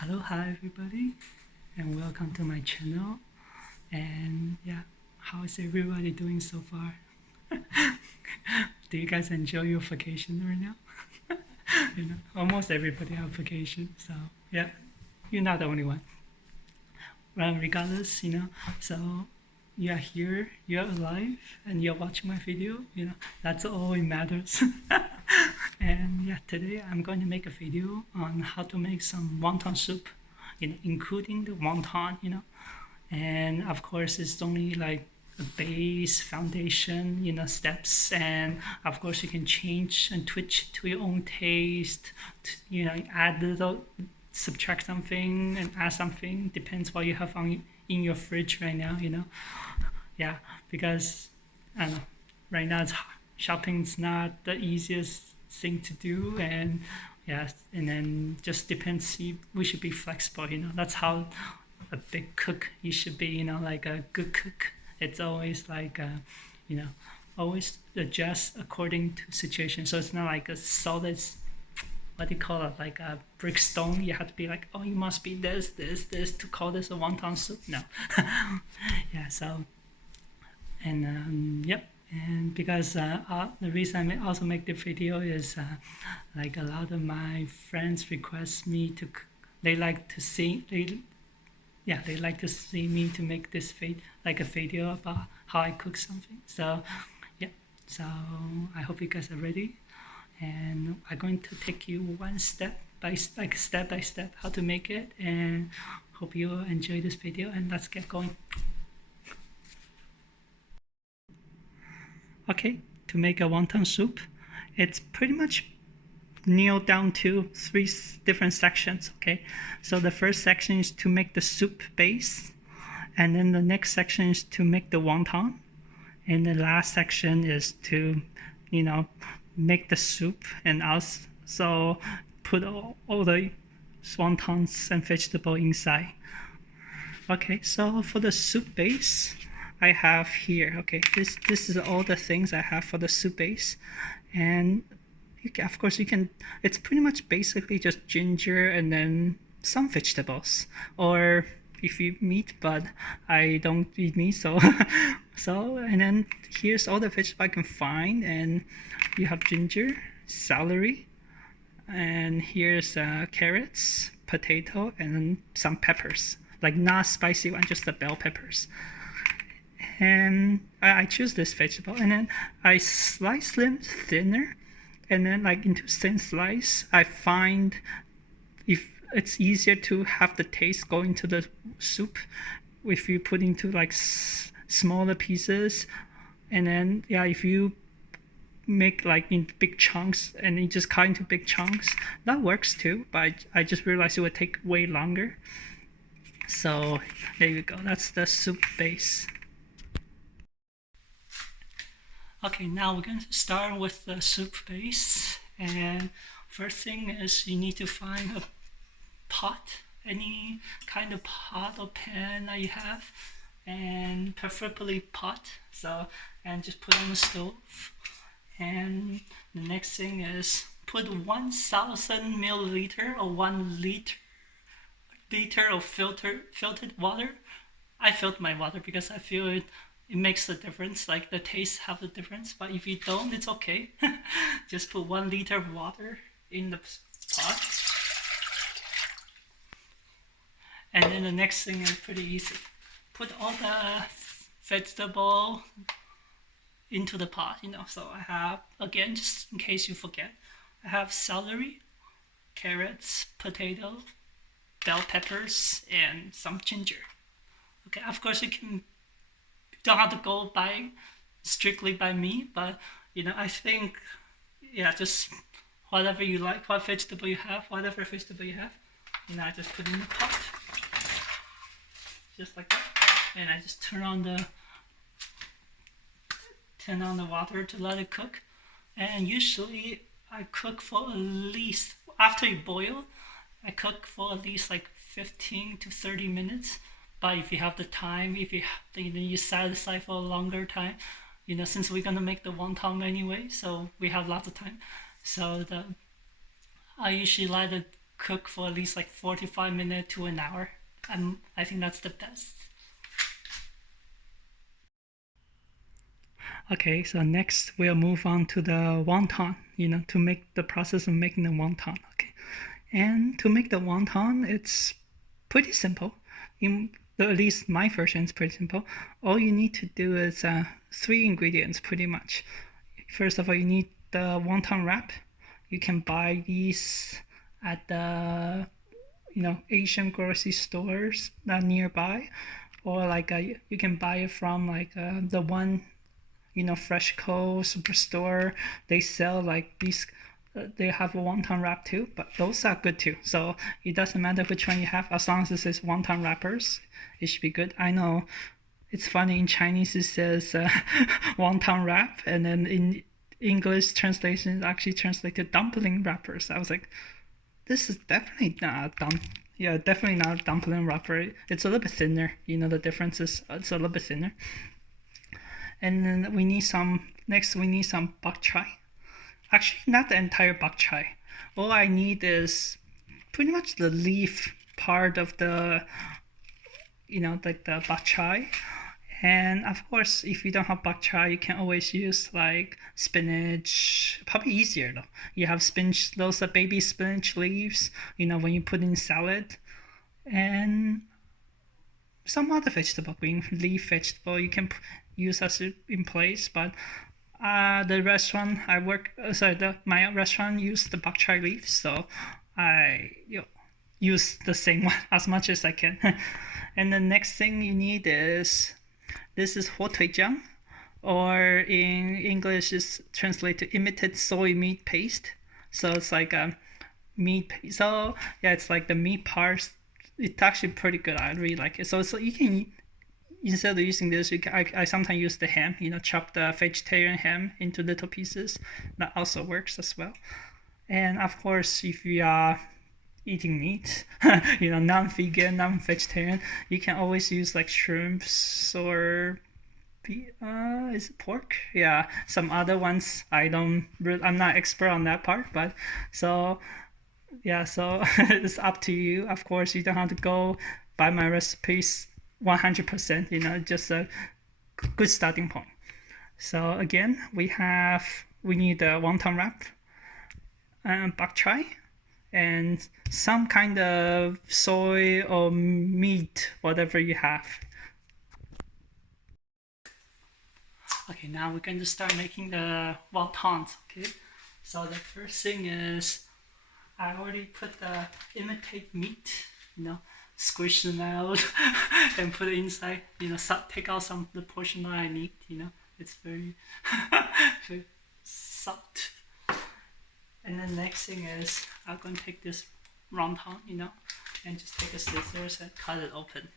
Hello, hi everybody, and welcome to my channel. And yeah, how is everybody doing so far? Do you guys enjoy your vacation right now? Almost everybody have vacation, so yeah, you're not the only one. Well, regardless, so you're here, you're alive, and you're watching my video. That's all it matters. And yeah, today I'm going to make a video on how to make some wonton soup, including the wonton, and of course it's only like a base foundation, steps, and of course you can change and twitch to your own taste, add little, subtract something and add something, depends what you have on in your fridge right now, yeah, because I don't know, right now shopping's not the easiest thing to do, and yeah, and then just depends. We should be flexible, that's how a big cook you should be, like a good cook. It's always like you know always adjust according to situation, so it's not like a solid, what do you call it, like a brick stone. You have to be like, oh, you must be this to call this a wonton soup. No. Yeah, so, and yep, and because the reason I also make the video is like a lot of my friends request me to they like to see they yeah, they like to see me to make this like a video about how I cook something. So yeah, so I hope you guys are ready, and I'm going to take you one step by step how to make it, and hope you enjoy this video, and let's get going. Okay, to make a wonton soup, it's pretty much nailed down to three different sections. Okay, so the first section is to make the soup base, and then the next section is to make the wonton, and the last section is to make the soup, and also put all the wontons and vegetable inside. Okay, so for the soup base, I have here, okay, this is all the things I have for the soup base. And of course you can, it's pretty much basically just ginger and then some vegetables, or if you eat meat, but I don't eat meat, so and then here's all the vegetables I can find, and you have ginger, celery, and here's carrots, potato, and some peppers, like not spicy one, just the bell peppers. And I choose this vegetable, and then I slice them thinner, and then like into thin slice. I find if it's easier to have the taste go into the soup if you put into like smaller pieces. And then yeah, if you make like in big chunks and you just cut into big chunks, that works too, but I just realized it would take way longer. So there you go, that's the soup base. Okay, now we're going to start with the soup base, and first thing is you need to find a pot, any kind of pot or pan that you have, and preferably pot. So, and just put on the stove. And the next thing is put 1,000 milliliter or 1 liter of filtered water. I filter my water because I feel it makes a difference, like the taste have a difference. But if you don't, it's okay. Just put 1 liter of water in the pot. And then the next thing is pretty easy. Put all the vegetable into the pot, So I have, again, just in case you forget, I have celery, carrots, potato, bell peppers, and some ginger. Okay, of course you don't have to go strictly by me, but I think, yeah, just whatever you like, whatever vegetable you have, I just put in the pot, just like that, and I just turn on the water to let it cook. And usually I cook for at least, after you boil, I cook for at least like 15 to 30 minutes. But if you have the time, if you set aside for a longer time, since we're gonna make the wonton anyway, so we have lots of time. So I usually let it cook for at least like 45 minutes to an hour. I think that's the best. Okay, so next we'll move on to the wonton, to make the process of making the wonton. Okay, and to make the wonton, it's pretty simple. At least my version is pretty simple. All you need to do is three ingredients pretty much. First of all, you need the wonton wrap. You can buy these at the Asian grocery stores that nearby, or like you can buy it from like the one Fresh Co. Superstore. They sell like these. They have a wonton wrap too, but those are good too. So it doesn't matter which one you have, as long as it says wonton wrappers, it should be good. I know it's funny, in Chinese it says wonton wrap, and then in English translation it actually translated dumpling wrappers. I was like, this is definitely not yeah, definitely not a dumpling wrapper. It's a little bit thinner. The difference is it's a little bit thinner. And then we need some bok choy. Actually, not the entire bok choy. All I need is pretty much the leaf part of the like the bok choy. And of course, if you don't have bok choy, you can always use like spinach. Probably easier though. You have spinach, those are baby spinach leaves. When you put in salad, and some other vegetable, green leaf vegetable, you can use as in place. But the restaurant I work, my restaurant used the bok choy leaves, so I use the same one as much as I can. And the next thing you need is this is 火腿酱, or in English is translated imitate soy meat paste. So it's like a meat. So yeah, it's like the meat parts. It's actually pretty good. I really like it. So you can, instead of using this, I sometimes use the ham. Chop the vegetarian ham into little pieces. That also works as well. And of course, if you are eating meat, non-vegan, non-vegetarian, you can always use like shrimps or is it pork? Yeah, some other ones. I'm not expert on that part, but so yeah, so it's up to you. Of course, you don't have to go by my recipes 100%. Just a good starting point. So again, we need a wonton wrap, bok choy, and some kind of soy or meat, whatever you have. Okay, now we're going to start making the wontons. Okay, so the first thing is I already put the imitate meat, squish them out and put it inside. Take out some of the portion that I need. It's very, very soft. And the next thing is I'm going to take this wonton, and just take a scissors and cut it open.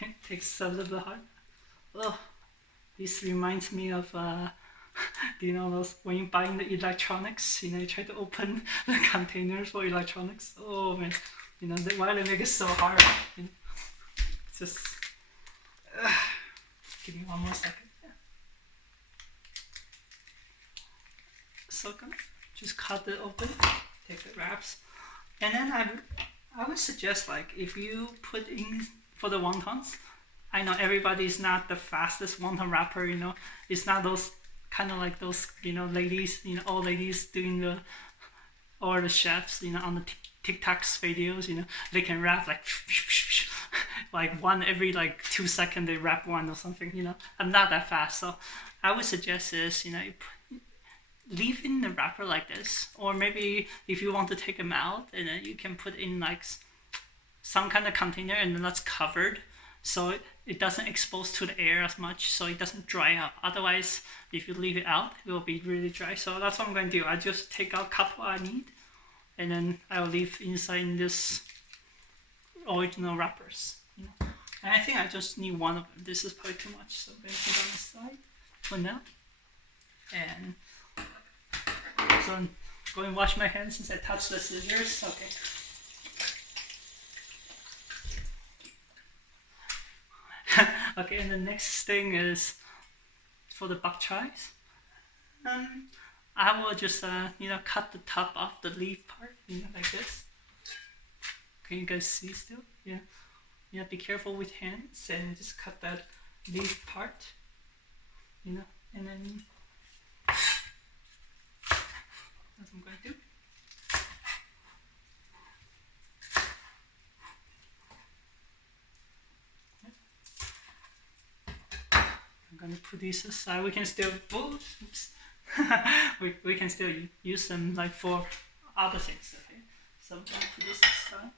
It takes a little bit hard. Oh, this reminds me of those when you buy the electronics, you try to open the containers for electronics. Oh man, why they make it so hard? It's just give me one more second. Yeah. So just cut it open, take the wraps, and then I would suggest, like, if you put in for the wontons, I know everybody's not the fastest wonton wrapper. It's not those kind of like those ladies, old ladies doing or the chefs on the TikTok's videos. They can wrap like like one every like 2 seconds they wrap one or something. I'm not that fast, so I would suggest is you leave in the wrapper like this, or maybe if you want to take them out, and then you can put in like some kind of container, and then that's covered, so it doesn't expose to the air as much, so it doesn't dry out. Otherwise, if you leave it out, it will be really dry. So that's what I'm going to do. I just take out a couple I need, and then I'll leave inside in this original wrappers. And I think I just need one of them. This is probably too much, so I'm going to put it on the side for now. And so I'm going to wash my hands since I touched the scissors. Okay. Okay, and the next thing is for the bok choy. I will just cut the top off the leaf part, like this. Can you guys see still? Yeah. Yeah, be careful with hands and just cut that leaf part, and then that's what I'm going to do. I'm going to put these aside. We can still, oops. we can still use them like for other things, okay? So I'm going to put this aside.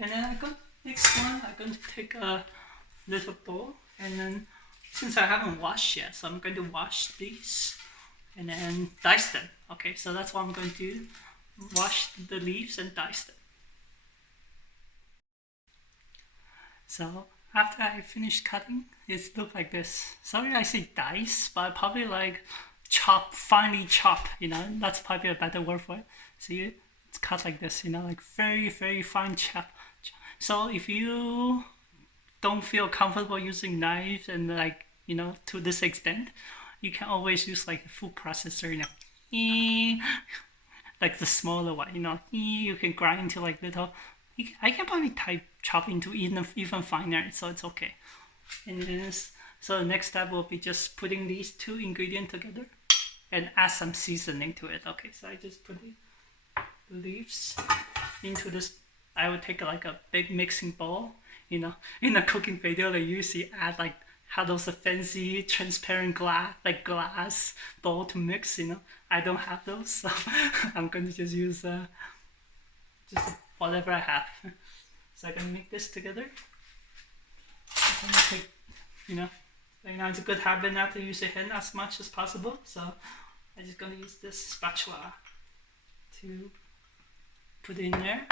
And then next one, I'm going to take a little bowl, and then since I haven't washed yet, so I'm going to wash these and then dice them. Okay, so that's what I'm going to do. Wash the leaves and dice them. So after I finish cutting, it looks like this. Sorry I say dice, but probably like finely chop, that's probably a better word for it. See, it's cut like this, like very, very fine chop. So if you don't feel comfortable using knives and to this extent, you can always use like a food processor, like the smaller one, you can grind into like little. I can probably chop into even finer, so it's okay. And then, so the next step will be just putting these two ingredients together and add some seasoning to it. Okay, so I just put the leaves into this. I would take like a big mixing bowl. In a cooking video, they usually add like how those fancy transparent glass bowl to mix. I don't have those, so I'm going to just use just whatever I have. So I can make this together. I'm gonna take, it's a good habit not to use your hand as much as possible. So I'm just gonna use this spatula to put it in there.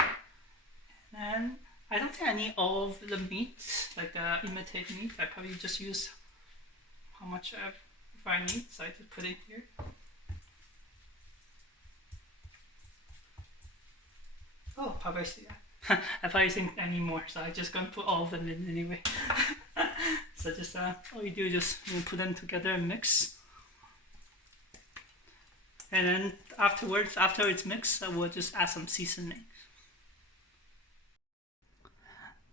And I don't think I need all of the meat, like the imitate meat. I probably just use how much if I need. So I just put it here. Oh, probably see that. I probably think I need more, so I'm just gonna put all of them in anyway. So just all you do is just put them together and mix. And then after it's mixed, we'll just add some seasoning.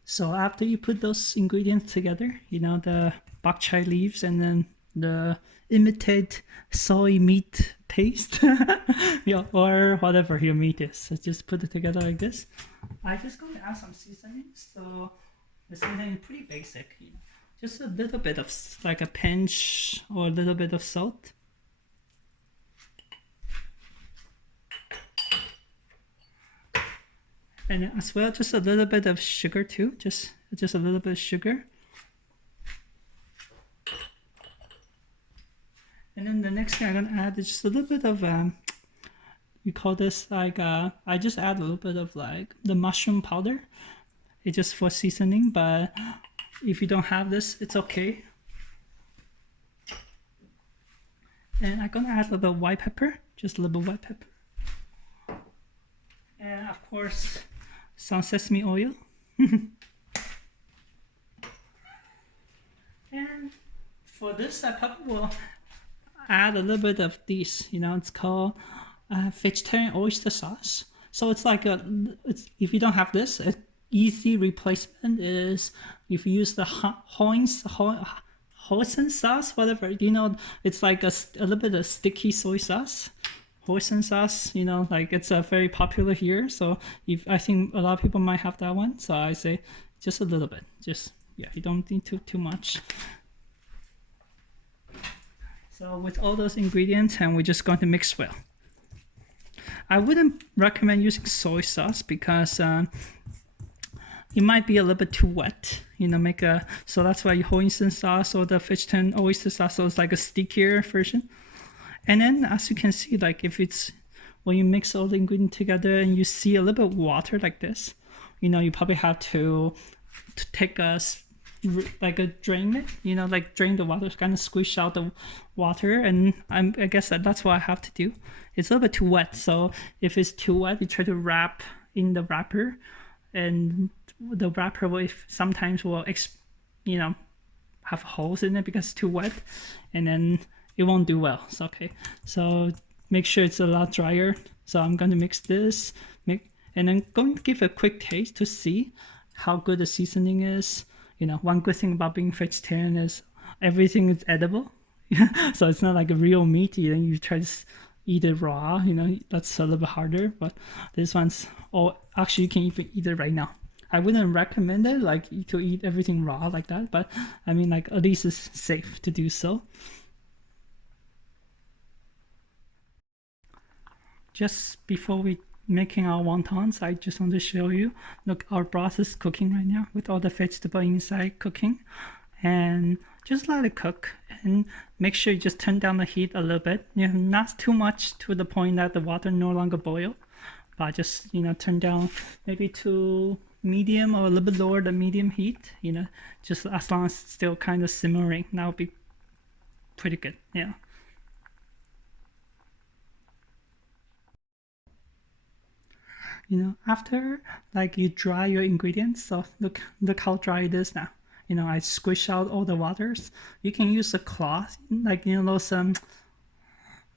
So after you put those ingredients together, the bok choy leaves and then the imitate soy meat paste, or whatever your meat is. So just put it together like this. I just going to add some seasoning. So the seasoning is pretty basic, just a little bit of like a pinch or a little bit of salt. And as well, just a little bit of sugar too, just a little bit of sugar. And then the next thing I'm gonna add is just a little bit of we call this like I just add a little bit of like the mushroom powder. It's just for seasoning, but if you don't have this, it's okay. And I'm gonna add a little bit of white pepper, just a little bit of white pepper. And of course, some sesame oil. And for this, I probably will add a little bit of this. It's called vegetarian oyster sauce. So it's like if you don't have this, an easy replacement is if you use the hoisin sauce, whatever. It's like a little bit of sticky soy sauce. Hoisin sauce, like it's very popular here. So I think a lot of people might have that one. So I say just a little bit. You don't need too much. So with all those ingredients, and we're just going to mix well. I wouldn't recommend using soy sauce because it might be a little bit too wet. So that's why hoisin sauce or the vegetarian oyster sauce, so it's like a stickier version. And then as you can see, like when you mix all the ingredients together and you see a little bit of water like this, you probably have to take a drain it, like drain the water, kind of squish out the water. And I guess that's what I have to do. It's a little bit too wet. So if it's too wet, you try to wrap in the wrapper, and the wrapper will sometimes have holes in it because it's too wet, and then it won't do well. So okay, so make sure it's a lot drier. So I'm going to mix this, and then going to give a quick taste to see how good the seasoning is. You know, one good thing about being vegetarian is everything is edible. So it's not like a real meat. You try to eat it raw. You know, that's a little bit harder. But this one's, oh, actually you can even eat it right now. I wouldn't recommend it like to eat everything raw like that, but I mean, like, at least it's safe to do so. Just before we making our wontons, I just want to show you, look, our broth is cooking right now with all the vegetable inside cooking, and just let it cook and make sure you just turn down the heat a little bit, you know, not too much to the point that the water no longer boil, but just, you know, turn down maybe to medium or a little bit lower than medium heat, you know, just as long as it's still kind of simmering, that would be pretty good. Yeah. You know, after like you dry your ingredients, so look how dry it is now. You know, I squish out all the waters. You can use a cloth, like, you know, those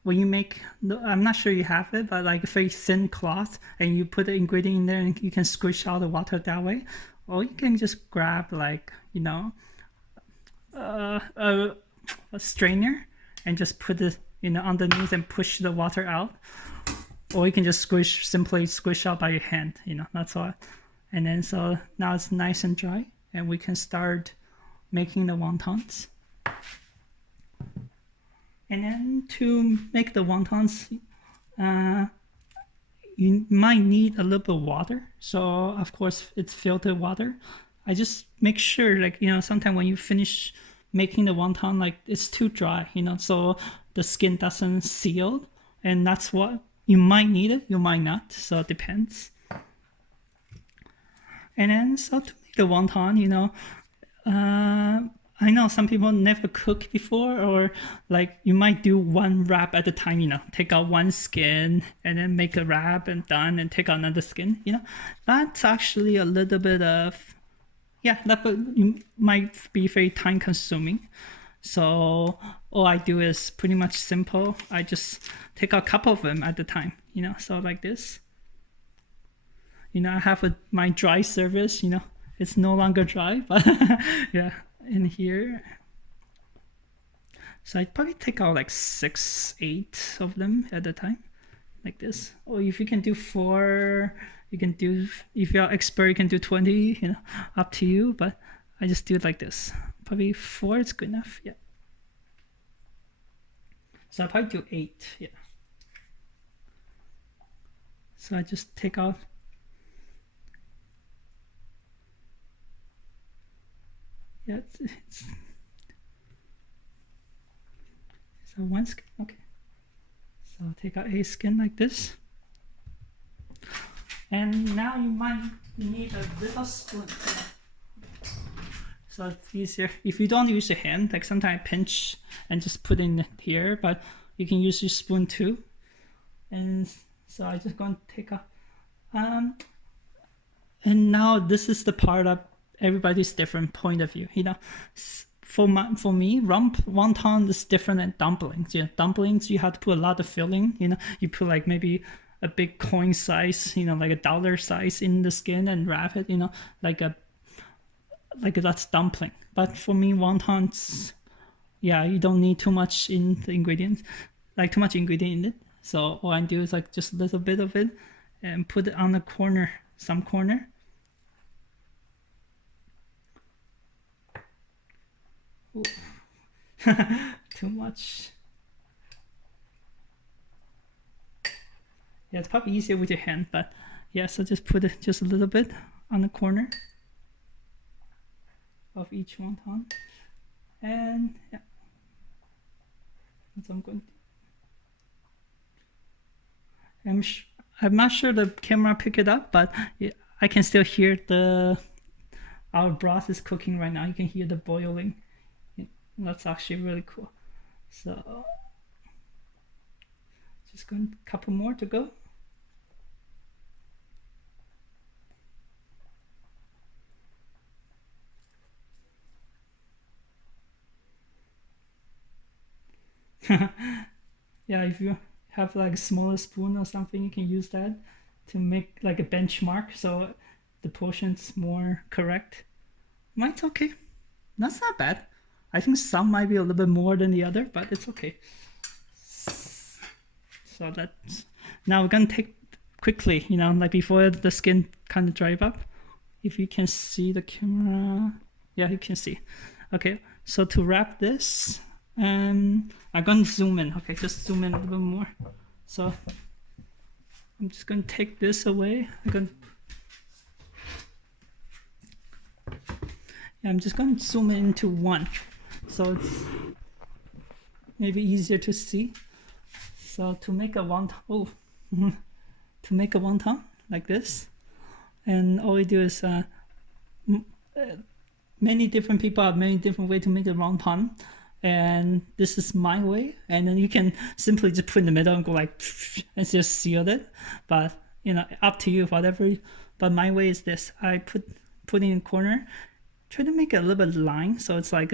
when you make, I'm not sure you have it, but like a very thin cloth, and you put the ingredient in there and you can squish out the water that way. Or you can just grab, like, you know, a strainer and just put it, you know, underneath and push the water out. Or you can just simply squish out by your hand, you know, that's all. And then so now it's nice and dry, and we can start making the wontons. And then to make the wontons, you might need a little bit of water. So of course it's filtered water. I just make sure, like, you know, sometimes when you finish making the wonton, like, it's too dry, you know, so the skin doesn't seal, and that's what you might need it, you might not, so it depends. And then so to make the wonton, you know, I know some people never cook before, or like you might do one wrap at a time, you know, take out one skin and then make a wrap and done, and take out another skin, you know. That's actually a little bit of, yeah, that might be very time consuming. So all I do is pretty much simple. I just take a couple of them at a time, you know, so like this. You know, I have my dry service, you know, it's no longer dry, but yeah, in here. So I probably take out like 6, 8 of them at a time, like this. Or if you can do 4, you can do, if you're expert, you can do 20, you know, up to you, but I just do it like this. Probably 4 is good enough, yeah. So I'll probably do 8, yeah. So I just take out, yeah, so one skin, okay. So I'll take out a skin like this. And now you might need a little spoon. So it's easier if you don't use your hand, like sometimes I pinch and just put in here, but you can use your spoon too. And so I just going to take a and now this is the part of everybody's different point of view, you know. For me, wonton is different than dumplings. You know, dumplings, you have to put a lot of filling, you know, you put like maybe a big coin size, you know, like a dollar size in the skin and wrap it, you know, like that's dumpling. But for me, wontons, yeah, you don't need too much in the ingredients, like too much ingredient in it. So all I do is like just a little bit of it and put it on the corner, some corner. Too much. Yeah, it's probably easier with your hand, but yeah, so just put it just a little bit on the corner of each wonton. And yeah, that's what I'm going to do. I'm not sure the camera pick it up, but I can still hear our broth is cooking right now. You can hear the boiling. That's actually really cool. So just going a couple more to go. Yeah, if you have like a smaller spoon or something, you can use that to make like a benchmark so the portion's more correct. Mine's okay. That's not bad. I think some might be a little bit more than the other, but it's okay. So that's now we're gonna take quickly, like before the skin kind of dry up. If you can see the camera, yeah, you can see. Okay, so to wrap this, I'm gonna zoom in. Okay, just zoom in a little bit more. So I'm just gonna take this away. I'm just gonna zoom in into one, so it's maybe easier to see. So to make a wonton, to make a wonton like this, and all we do is many different people have many different ways to make a wonton, and this is my way. And then you can simply just put in the middle and go like and just seal it. But up to you, whatever. But my way is this: I put in a corner, try to make it a little bit line so it's like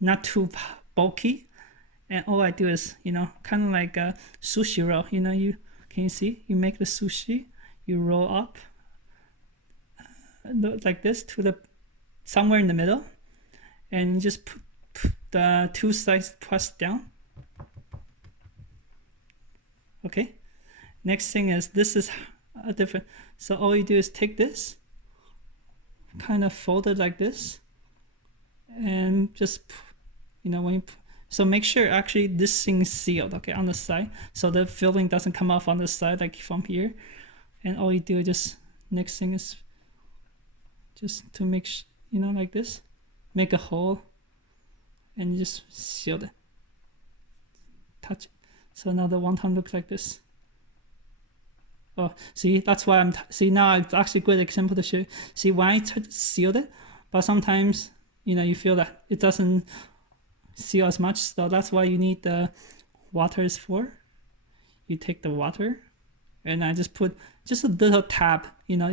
not too bulky. And all I do is, kind of like a sushi roll. Can you see? You make the sushi, you roll up like this to the somewhere in the middle, and you just put the two sides pressed down. Okay. Next thing is this is a different. So all you do is take this, kind of fold it like this, and just when you. So make sure actually this thing is sealed, okay, on the side, so the filling doesn't come off on the side like from here. And all you do is just next thing is just to make like this, make a hole, and you just seal it. Touch it. So now the wonton looks like this. Oh, see, that's why see now it's actually a good example to show you. See, when I sealed it, but sometimes you feel that it doesn't seal as much, so that's why you need the water is for. You take the water, and I just put just a little tab,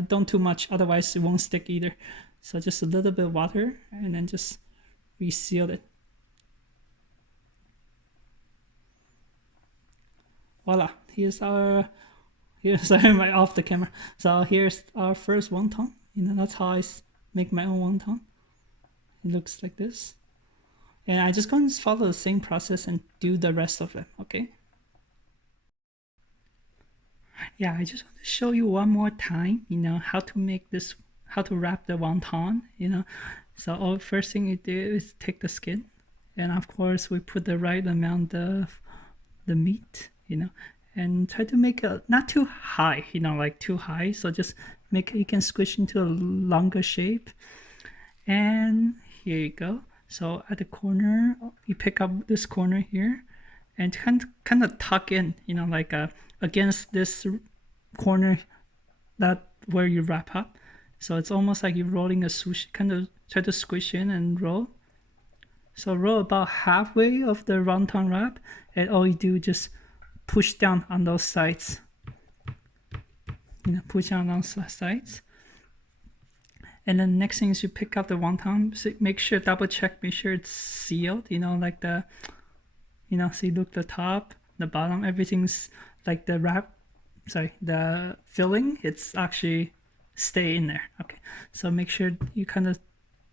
don't too much, otherwise it won't stick either. So just a little bit of water, and then just reseal it. Voila, here's my off the camera. So here's our first wonton. That's how I make my own wonton. It looks like this. And I just going to follow the same process and do the rest of it, okay? Yeah, I just want to show you one more time, how to make this, how to wrap the wonton, So first thing you do is take the skin, and of course we put the right amount of the meat, and try to make it not too high, like too high. So just make it, you can squish into a longer shape. And here you go. So at the corner, you pick up this corner here and kind of tuck in, like against this corner that where you wrap up. So it's almost like you're rolling a sushi, kind of try to squish in and roll. So roll about halfway of the wonton wrap, and all you do just push down on those sides. Push down on those sides. And then next thing is you pick up the wonton. So make sure, double check, make sure it's sealed. Like the, see, look, the top, the bottom, everything's like the the filling. It's actually stay in there. Okay, so make sure you kind of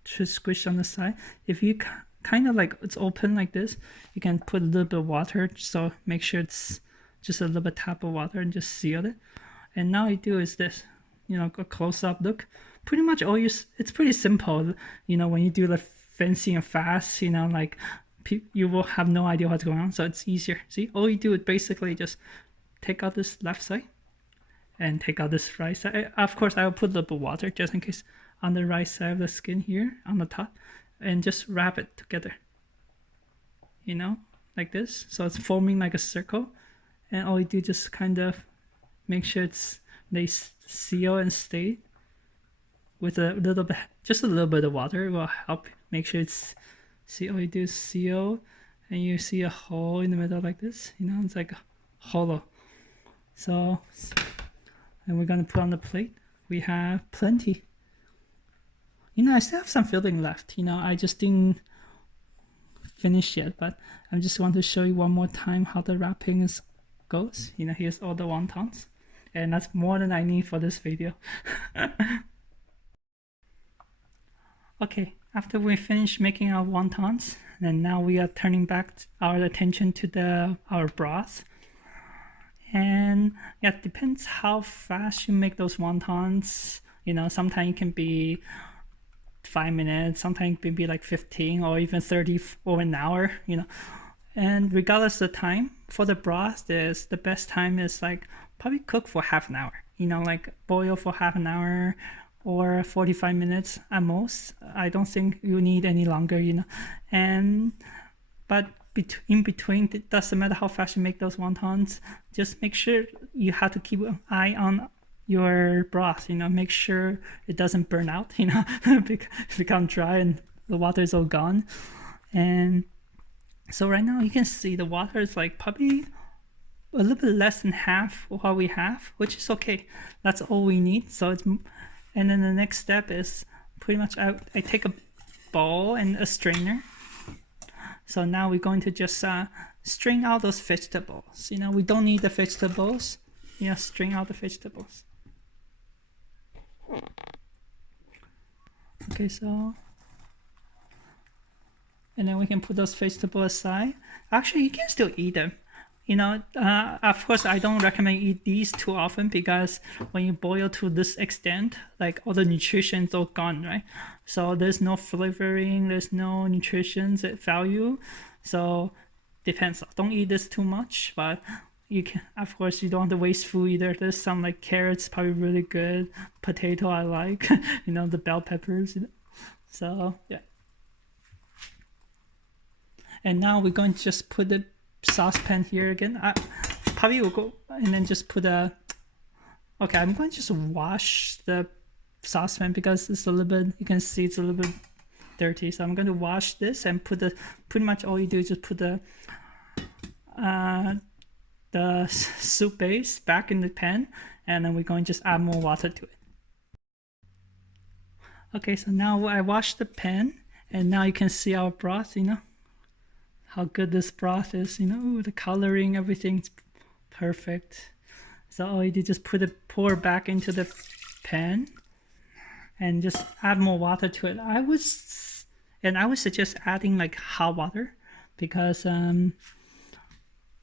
just squish on the side. If you kind of like it's open like this, you can put a little bit of water. So make sure it's just a little bit tap of water and just seal it. And now you do is this, a close up look. Pretty much all it's pretty simple, when you do the fancy and fast, like you will have no idea what's going on, so it's easier. See, all you do is basically just take out this left side and take out this right side. Of course, I will put a little bit of water just in case on the right side of the skin here on the top, and just wrap it together, like this. So it's forming like a circle, and all you do just kind of make sure they seal and stay. With a little bit, just a little bit of water will help make sure it's, see, all you do is seal, and you see a hole in the middle like this, it's like hollow. So, and we're gonna put on the plate. We have plenty. I still have some filling left, I just didn't finished yet, but I just want to show you one more time how the wrapping goes. Here's all the wontons, and that's more than I need for this video. Okay, after we finish making our wontons, then now we are turning back our attention to our broth. And yeah, it depends how fast you make those wontons. Sometimes it can be 5 minutes, sometimes it can be like 15 or even 30 or an hour, And regardless of the time, for the broth, the best time is like probably cook for half an hour, like boil for half an hour or 45 minutes at most. I don't think you need any longer, but in between, it doesn't matter how fast you make those wontons, just make sure you have to keep an eye on your broth, make sure it doesn't burn out, become dry and the water is all gone. And so right now you can see the water is like probably a little bit less than half of what we have, which is okay. That's all we need. And then the next step is pretty much I take a bowl and a strainer. So now we're going to just strain out those vegetables. We don't need the vegetables. Strain out the vegetables. Okay, so, and then we can put those vegetables aside. Actually, you can still eat them. Of course, I don't recommend eat these too often because when you boil to this extent, like all the nutrition is all gone, right? So there's no flavoring, there's no nutrition value. So depends. Don't eat this too much, but you can. Of course, you don't want to waste food either. There's some like carrots, probably really good. Potato, I like. The bell peppers. So yeah. And now we're going to just put the saucepan here again. I probably will go and then just put a. Okay, I'm going to just wash the saucepan because it's a little bit. You can see it's a little bit dirty. So I'm going to wash this and put pretty much all you do is just put the soup base back in the pan, and then we're going to just add more water to it. Okay, so now I washed the pan, and now you can see our broth, how good this broth is, the coloring, everything's perfect. So all you do is just pour back into the pan and just add more water to it. I would suggest adding like hot water because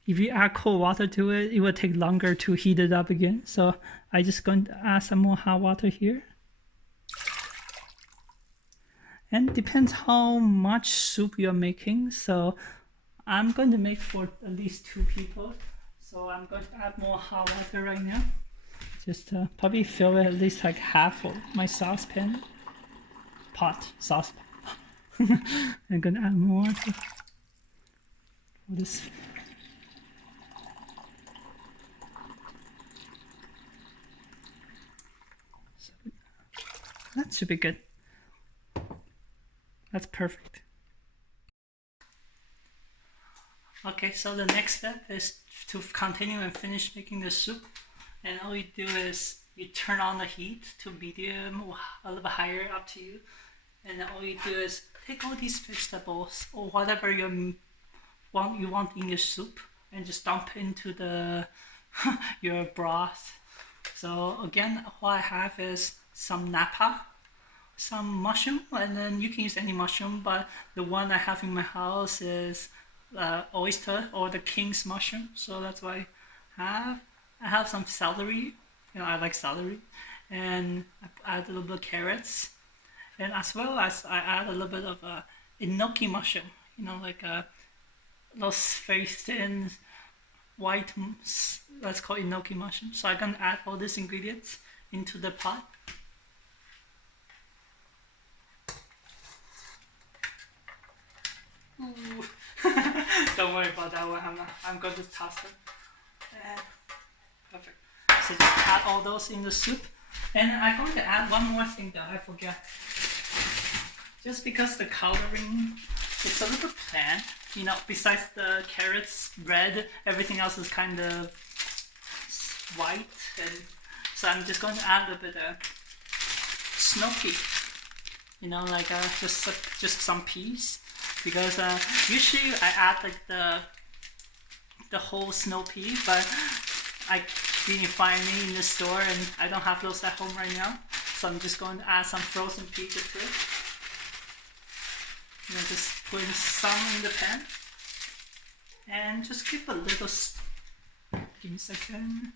if you add cold water to it, it will take longer to heat it up again. So I just going to add some more hot water here. And it depends how much soup you're making. So I'm going to make for at least 2 people. So I'm going to add more hot water right now. Just probably fill it at least like half of my saucepan. Saucepan. I'm going to add more to this. So that should be good. That's perfect. Okay, so the next step is to continue and finish making the soup. And all you do is you turn on the heat to medium or a little bit higher, up to you. And then all you do is take all these vegetables or whatever you want in your soup and just dump into your broth. So again, what I have is some napa, some mushroom, and then you can use any mushroom, but the one I have in my house is oyster or the king's mushroom, so that's why I have some celery, I like celery, and I add a little bit of carrots, and as well as I add a little bit of enoki mushroom, like those very thin white, let's call it enoki mushroom. So I'm gonna add all these ingredients into the pot. Ooh. Don't worry about that one. I'm going to toss them. Perfect. So just add all those in the soup. And I'm going to add one more thing that I forgot. Just because the coloring, it's a little bland. Besides the carrots, red, everything else is kind of white. And so I'm just going to add a bit of snow pea. Like just some peas. because usually I add like the whole snow pea, but I didn't find any in the store and I don't have those at home right now. So I'm just going to add some frozen pea to it. Just putting some in the pan. And just give a little, give me a second.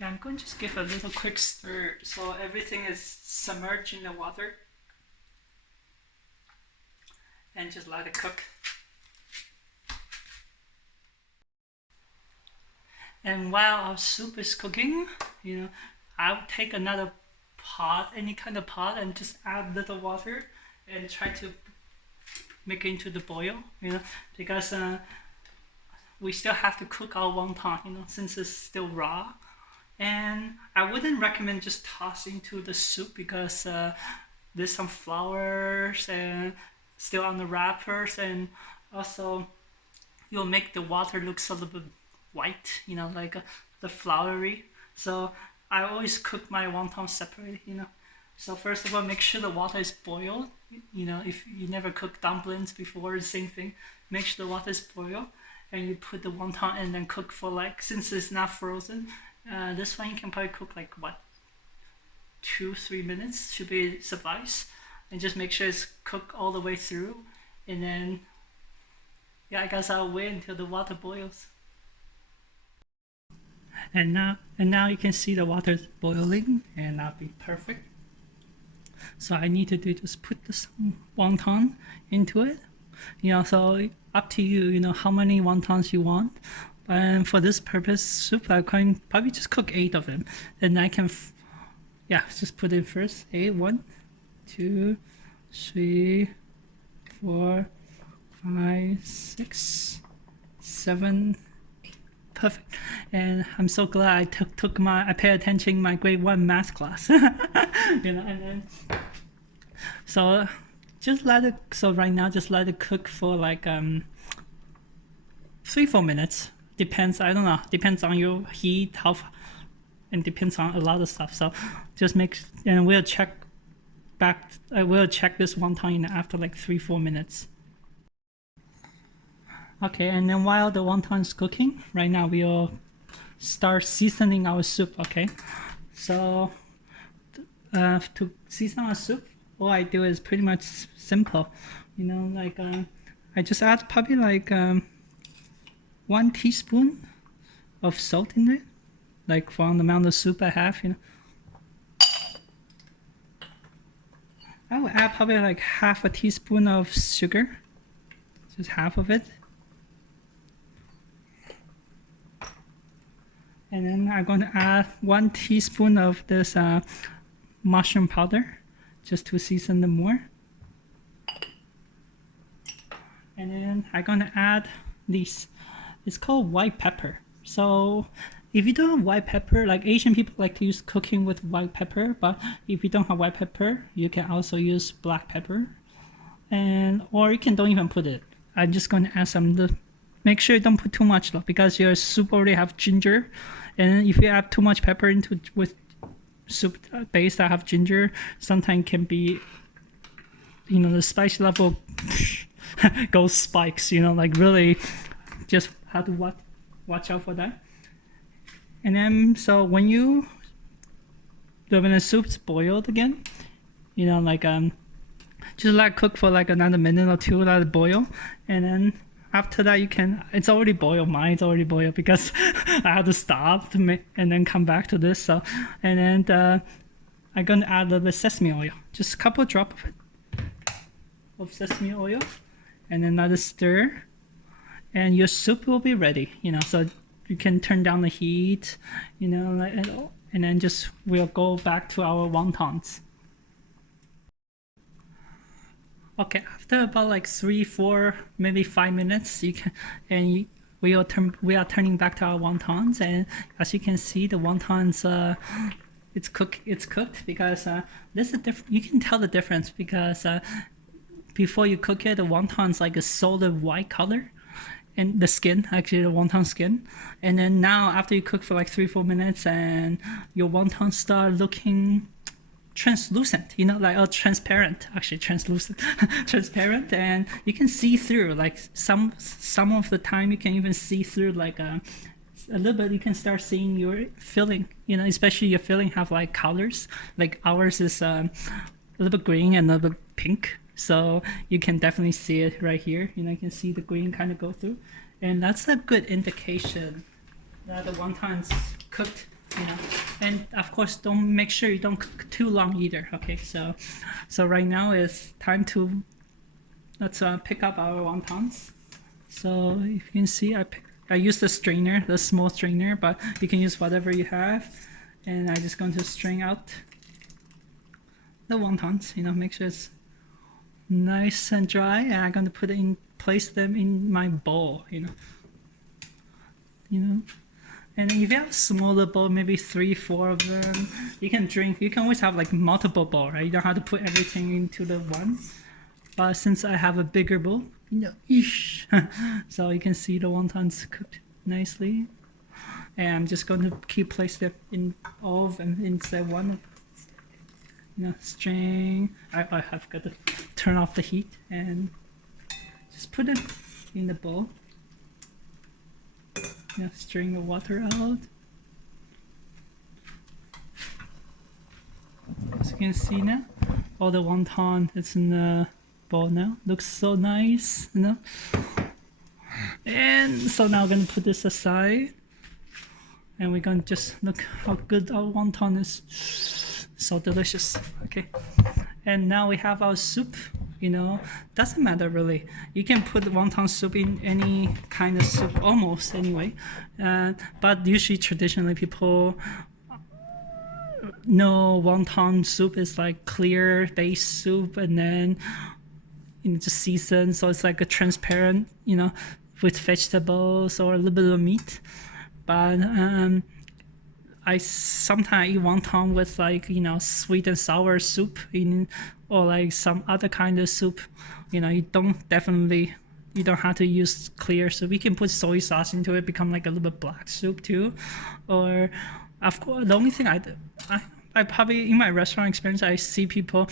Yeah, I'm going to just give a little quick stir so everything is submerged in the water. And just let it cook. And while our soup is cooking, I'll take another pot, any kind of pot, and just add little water and try to make it into the boil, because we still have to cook our wonton, since it's still raw. And I wouldn't recommend just tossing into the soup because there's some flowers and still on the wrappers, and also you'll make the water looks a little bit white, like the floury. So I always cook my wonton separately, So first of all, make sure the water is boiled. If you never cooked dumplings before, the same thing. Make sure the water is boiled, and you put the wonton and then cook for since it's not frozen, this one you can probably cook 2-3 minutes should be suffice, and just make sure it's cooked all the way through, and then I guess I'll wait until the water boils. And now you can see the water is boiling, and that'll be perfect. So I need to just put some wonton into it. So up to you, how many wontons you want. And for this purpose, soup, I can probably just cook 8 of them. Then I can, just put in first. 8, 1, 2, 3, 4, 5, 6, 7, 8. Perfect. And I'm so glad I paid attention in my grade 1 math class. And then so just let it. So right now, just let it cook for 3-4 minutes. Depends. I don't know. Depends on your heat, and depends on a lot of stuff. So just and we'll check back. I will check this wonton after 3-4 minutes. Okay, and then while the wonton is cooking, right now we'll start seasoning our soup. Okay, so to season our soup, all I do is pretty much simple. I just add probably 1 teaspoon of salt in it, from the amount of soup I have. I will add probably half a teaspoon of sugar, just half of it. And then I'm going to add 1 teaspoon of this mushroom powder, just to season them more. And then I'm going to add these. It's called white pepper. So if you don't have white pepper, Asian people like to use cooking with white pepper, but if you don't have white pepper, you can also use black pepper, or you can don't even put it. I'm just going to add some. Make sure you don't put too much though, because your soup already have ginger, and if you add too much pepper with soup base that have ginger, sometimes can be, the spice level goes spikes. Really, just have to watch out for that. And then when the soup's boiled again, just let it cook for another minute or two, let it boil, and then after that it's already boiled. Mine's already boiled because I had to stop to and then come back to this. So, and then I'm gonna add a little bit of sesame oil, just a couple drops of sesame oil, and then let it stir, and your soup will be ready. So you can turn down the heat, and then we'll go back to our wontons. Okay, after about 3, 4, maybe 5 minutes, we are turning back to our wontons, and as you can see, the wontons it's cooked because there's a you can tell the difference because before you cook it, the wonton's a solid white color, and the skin, actually the wonton skin, and then now after you cook for 3-4 minutes, and your wonton start looking translucent, you know, like transparent, actually translucent, transparent, and you can see through. Like some of the time, you can even see through like a little bit. You can start seeing your filling, you know, especially your filling have like colors. Like ours is a little bit green and a little bit pink, so you can definitely see it right here. You know, you can see the green kind of go through, and that's a good indication that the wonton's cooked, you know. And of course, don't make sure you don't cook too long either. Okay, so right now is time to let's pick up our wontons. So if you can see, I use the strainer, the small strainer, but you can use whatever you have. And I'm just going to strain out the wontons, you know, make sure it's nice and dry. And I'm going to place them in my bowl, you know. And if you have a smaller bowl, maybe 3-4 of them, you can drink. You can always have like multiple bowl, right? You don't have to put everything into the one. But since I have a bigger bowl, you know, so you can see the wontons cooked nicely. And I'm just going to keep place them in all of them inside one, you know, strain. I have got to turn off the heat and just put it in the bowl. Yeah, strain the water out. As you can see now, all the wonton is in the bowl now. Looks so nice, you know. And so now I'm gonna put this aside, and we're gonna just look how good our wonton is. So delicious. Okay, and now we have our soup. You know, doesn't matter really. You can put wonton soup in any kind of soup, almost anyway. But usually, traditionally, people know wonton soup is like clear base soup, and then you know just seasoned, so it's like a transparent, you know, with vegetables or a little bit of meat. But I sometimes eat wonton with like, you know, sweet and sour soup or like some other kind of soup. You know, you don't have to use clear soup. You can put soy sauce into it, become like a little bit black soup too. Or of course, the only thing I probably in my restaurant experience, I see people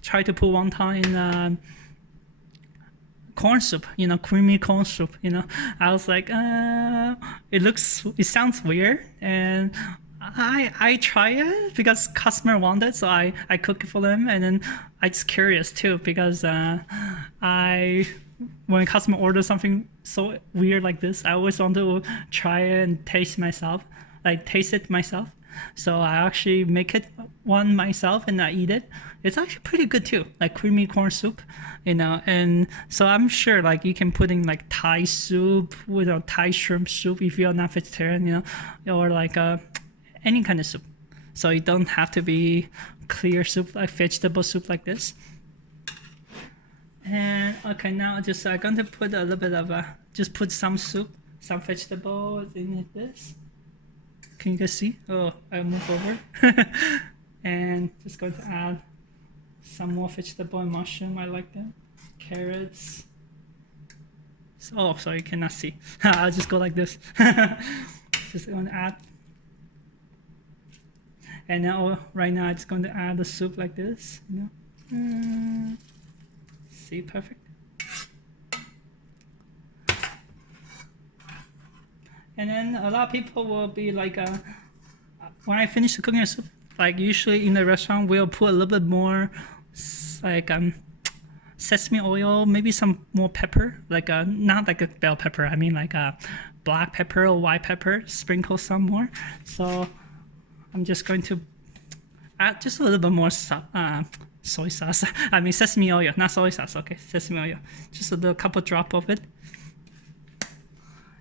try to put wonton in corn soup, you know, creamy corn soup, you know. I was like, it sounds weird, and I try it because customer wanted, so I cook it for them, and then I just curious too because when a customer orders something so weird like this, I always want to try it and taste it myself. So I actually make it one myself and I eat it. It's actually pretty good too, like creamy corn soup, you know. And so I'm sure like you can put in like Thai soup with a Thai shrimp soup if you're not vegetarian, you know, or like any kind of soup. So you don't have to be clear soup, like vegetable soup like this. And okay, now I'm going to put a little bit of just put some soup, some vegetables in this. Can you guys see? Oh, I'll move over. And just going to add some more vegetable and mushroom. I like that. Carrots. Oh, sorry, you cannot see. I'll just go like this. Just going to add. And now, right now, I'm just going to add the soup like this. You know? See, perfect. And then a lot of people will be like, when I finish cooking the soup, like usually in the restaurant, we'll put a little bit more, like sesame oil, maybe some more pepper, like not like a bell pepper. I mean like a black pepper or white pepper. Sprinkle some more. So I'm just going to add just a little bit more soy sauce. I mean sesame oil, not soy sauce. Okay, sesame oil. Just a little couple drop of it.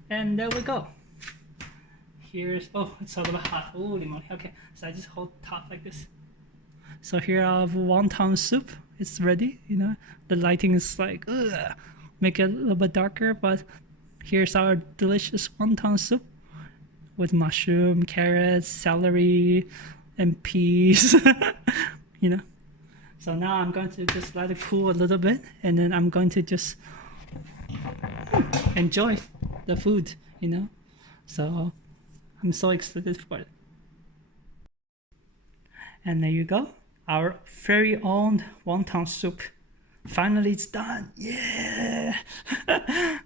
And there we go. Here's, oh, it's a little hot. Holy moly. Okay, so I just hold top like this. So here I have wonton soup. It's ready, you know. The lighting is like, ugh, make it a little bit darker, but here's our delicious wonton soup with mushroom, carrots, celery, and peas, you know. So now I'm going to just let it cool a little bit, and then I'm going to just enjoy the food, you know. So I'm so excited for it. And there you go, our very own wonton soup. Finally, it's done. Yeah.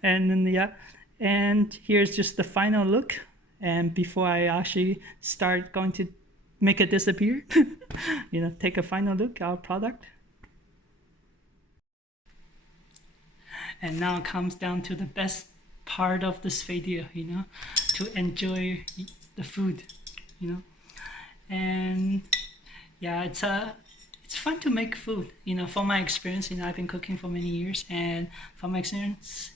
And then yeah, and here's just the final look. And before I actually start going to make it disappear, take a final look at our product. And now it comes down to the best part of this video, to enjoy the food, and yeah, it's fun to make food, from my experience. I've been cooking for many years, and from my experience,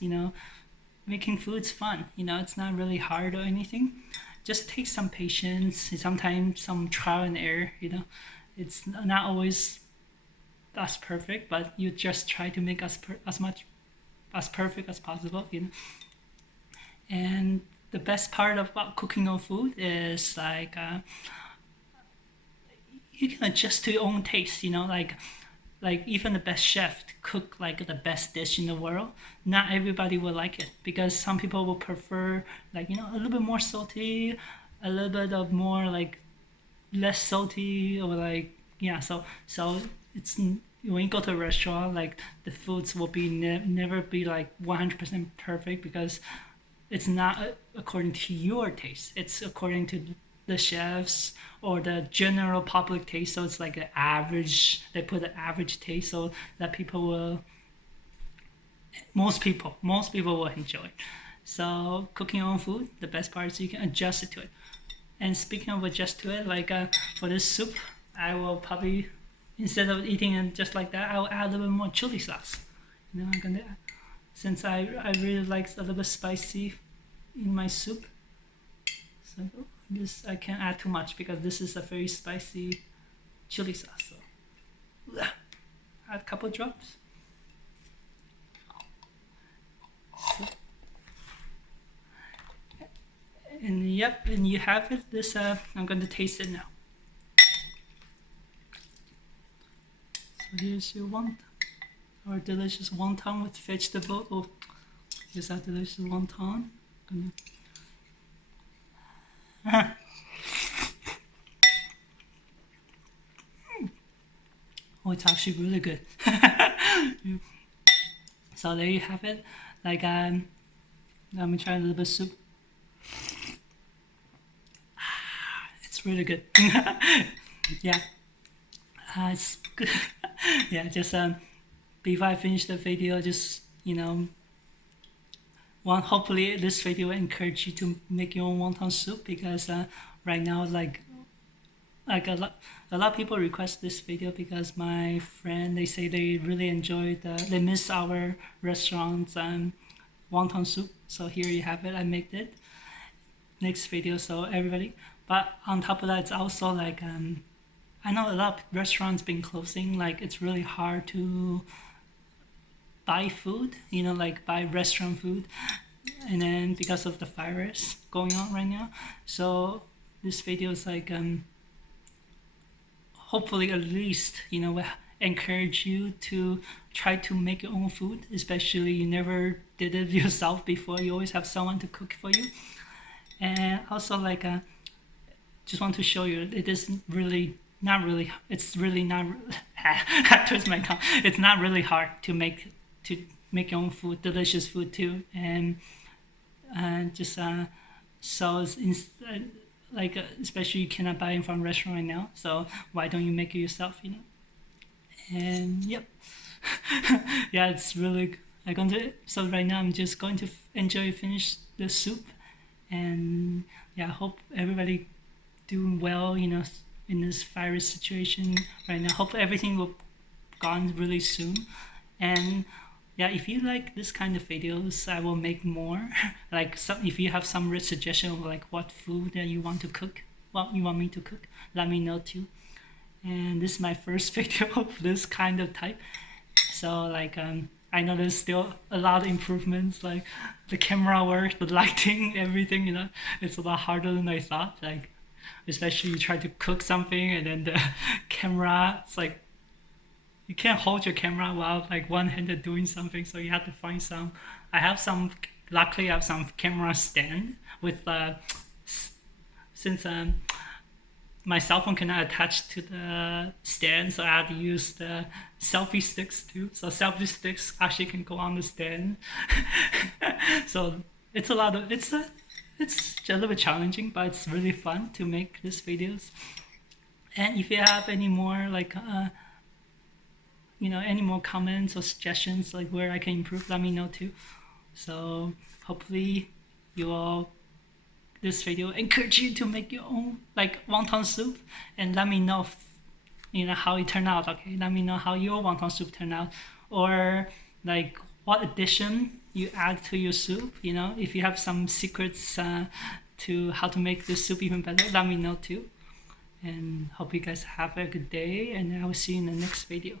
making food's fun. It's not really hard or anything. Just takes some patience, sometimes some trial and error. It's not always as perfect, but you just try to make as much as perfect as possible. And the best part about cooking on food is like you can adjust to your own taste. Like even the best chef cook like the best dish in the world, not everybody will like it, because some people will prefer like a little bit more salty, a little bit of more like less salty, or like yeah. So it's when you go to a restaurant, like the foods will be never be like 100% perfect, because it's not according to your taste. It's according to the chefs or the general public taste. So it's like an average. They put an average taste so that most people will enjoy. So cooking your own food, the best part is you can adjust it to it. And speaking of adjust to it, like for this soup, I will probably, instead of eating it just like that, I'll add a little bit more chili sauce. I'm gonna, since I really like a little bit spicy in my soup. So this I can't add too much because this is a very spicy chili sauce. So add a couple drops. So, and yep, and you have it. This I'm going to taste it now. So here's your wonton, our delicious wonton with vegetable. Oh, here's our delicious wonton. Oh, it's actually really good. So there you have it. Like let me try a little bit of soup. It's really good. Yeah, it's good. Yeah, just before I finish the video, just hopefully this video will encourage you to make your own wonton soup, because right now like a lot of people request this video, because my friend, they say they really enjoyed they miss our restaurant's wonton soup. So here you have it. I made it next video, so everybody. But on top of that, it's also like I know a lot of restaurants been closing. Like it's really hard to buy food, like buy restaurant food, and then because of the virus going on right now. So this video is like hopefully at least will encourage you to try to make your own food, especially you never did it yourself before. You always have someone to cook for you. And also like just want to show you, it is really not really, it's really not twist my tongue. It's not really hard to make your own food, delicious food too. And just so like especially you cannot buy it from a restaurant right now, so why don't you make it yourself? And yep. Yeah, it's really I'm going to, so right now I'm just going to finish the soup. And yeah, I hope everybody doing well, in this virus situation right now. Hope everything will gone really soon. And yeah, if you like this kind of videos, I will make more. Like if you have some suggestion of like what food that you want to cook, what you want me to cook, let me know too. And this is my first video of this kind of type. So like I know there's still a lot of improvements, like the camera work, the lighting, everything, it's a lot harder than I thought. Like especially you try to cook something and then the camera, it's like you can't hold your camera while like one-handed doing something, so you have to find some. Luckily I have some camera stand with since my cell phone cannot attach to the stand, so I had to use the selfie sticks too. So selfie sticks actually can go on the stand. So it's a lot of it's a little bit challenging, but it's really fun to make these videos. And if you have any more like any more comments or suggestions like where I can improve, let me know too. So hopefully you all this video encourage you to make your own like wonton soup, and let me know how it turned out. Okay, let me know how your wonton soup turned out, or like what addition you add to your soup. If you have some secrets to how to make this soup even better, let me know too. And hope you guys have a good day, and I will see you in the next video.